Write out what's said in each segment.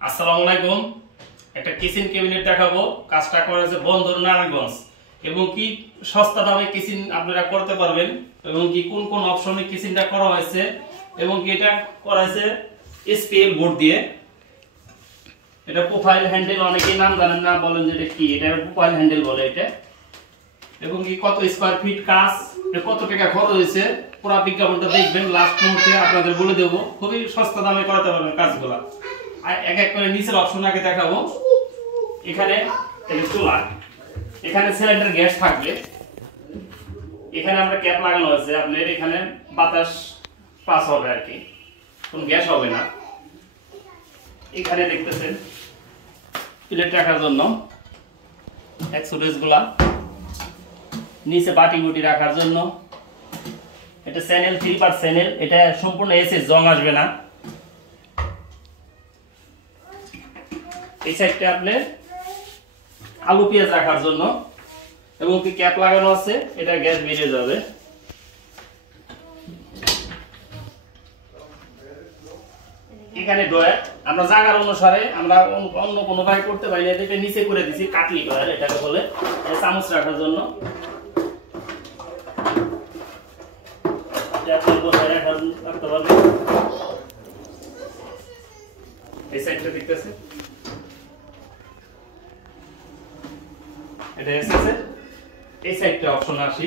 আসসালামু আলাইকুম। একটা কিচেন ক্যাবিনেট দেখাবো। কাজটা করেছে বন্দর নারায়ণগঞ্জ এবং কি সস্তা দামে কিচেন আপনারা করতে পারবেন এবং কি কোন কোন অপশনে কিচেনটা করা হয়েছে এবং কি এটা করা হয়েছে এসপিএল বোর্ড দিয়ে। এটা প্রোফাইল হ্যান্ডেল, অনেকেই নাম জানেন না, বলেন যে এটা কি, এটা প্রোফাইল হ্যান্ডেল বলে এটা। এবং কি কত স্কয়ার ফিট কাজ, কত টাকা খরচ হয়েছে, পুরো বিজ্ঞাপনটা দেখবেন, লাস্ট মুহূর্তে আপনাদের বলে দেব। খুবই সস্তা দামে করাতে পারবেন কাজগুলা। এক এক করে নিচের অপশন আগে দেখাবো। এখানে চুলা, এখানে সিলিন্ডার গ্যাস থাকবে, এখানে আমরা ক্যাপ লাগানো আছে, আপনার এখানে বাতাস পাস হবে আর কি, কোন গ্যাস হবে না। এখানে দেখতেছেন প্লেট রাখার জন্য এক্সোরেস গুলা, নিচে বাটি বুটি রাখার জন্য। এটা চ্যানেল 3 চ্যানেল, এটা সম্পূর্ণ এসে জং আসবে না। এই সাইডটা আপনার আলু পেঁয়াজ রাখার জন্য এবং কি ক্যাপ লাগানো আছে, এটা গ্যাস বেরিয়ে যাবে। এখানে ড্রয়ার, আমরা জায়গার অনুসারে আমরা অন্য কোনো ভাবে করতে পারি না, এটা নিচে করে দিছি কাটলি ড্রয়ার এটাকে বলে। চামচ রাখার জন্য রাখতে পারবে। এই সাইডটা দেখতেছে, এটা এসেছে। এই সাইডটা অপশন আসি,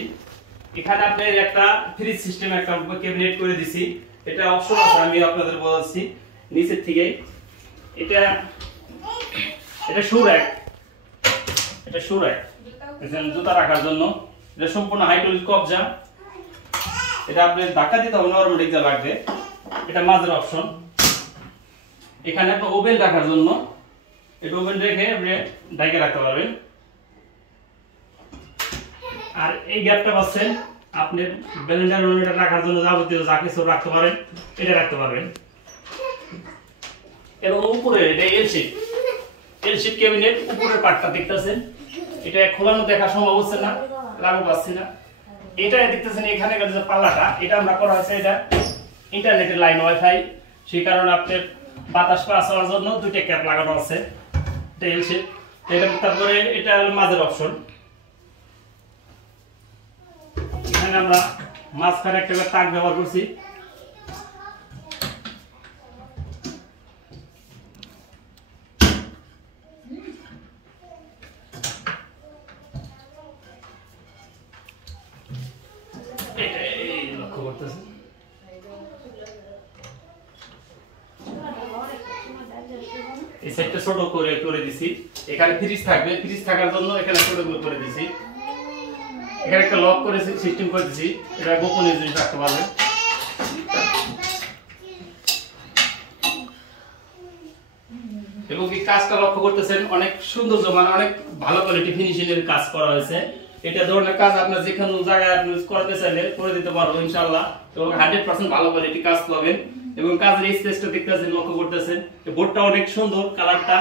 এখানে আপনার একটা ফ্রিজ সিস্টেম একটা ক্যাবিনেট করে দিছি। এটা অপশন আছে, আমি আপনাদের বলছি নিচের থেকে। এটা শু র‍্যাক, এটা শু র‍্যাক, জুতা রাখার জন্য। এটা সম্পূর্ণ হাইড্রোলিক কবজা, এটা আপনি ধাক্কা দিতে হবে না, অটোমেটিক যা লাগবে। এটা মাঝের অপশন। এখানে একটা ওভেন রাখার জন্য, এটা ওভেন রেখে আপনি ঢাকে রাখতে পারবেন। আর এই গ্যাপটা পাচ্ছেন আপনি ব্লেন্ডার রাখার জন্য, যাবতীয় যা কিছু রাখতে পারেন এটা রাখতে পারবেন। এবং উপরে এটা এল শিট ক্যাবিনেট, উপরের পার্টটা দেখতেছেন, এটা খোলানো দেখা সম্ভব হচ্ছে না, লাগু পাচ্ছি না। এটা দেখতেছেন এখানে যে পাল্লাটা, এটা আমরা করা হয়েছে এটা ইন্টারনেটের লাইন ওয়াইফাই, সেই কারণে আপনার বাতাস পাস হওয়ার জন্য দুইটা ক্যাপ লাগানো আছে। এটা এল শিট। এটা তারপরে এটা হলো মাঝের অপশন। এখানে আমরা মাঝখানে একটা তাক ব্যবহার করছি। লক্ষ্য করতেছি এই সাইডটা ছোট করে দিছি। এখানে ফ্রিজ থাকবে, ফ্রিজ থাকার জন্য এখানে ছোট করে দিছি। এখানে একটা লক করে সিস্টেম করে দিছি, এটা গোপনীয় জিনিস রাখতে পারবেন। এবং কি কাজটা লক্ষ্য করতেছেন, অনেক সুন্দর, মানে অনেক ভালো কোয়ালিটি ফিনিশিং এর কাজ করা হয়েছে। এটা ধরনের কাজ আপনার যে কোনো জায়গায় আপনি করতে চাইলে করে দিতে পারবো ইনশাআল্লাহ। এবং 100% ভালো কোয়ালিটি কাজ পাবেন। এবং কাজের স্পেসটা দেখতেছেন, লক্ষ্য করতেছেন, বোর্ডটা অনেক সুন্দর, কালারটা।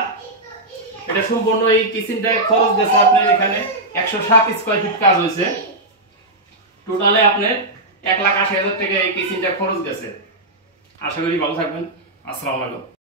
এটা সম্পূর্ণ এই কিচেনটা খরচ গেছে আপনার এখানে 107 স্কয়ার ফিট কাজ হয়েছে। টোটালে আপনার 1,80,000 টাকা এই কিচেনটা খরচ গেছে। আশা করি ভালো থাকবেন। আসসালামু আলাইকুম।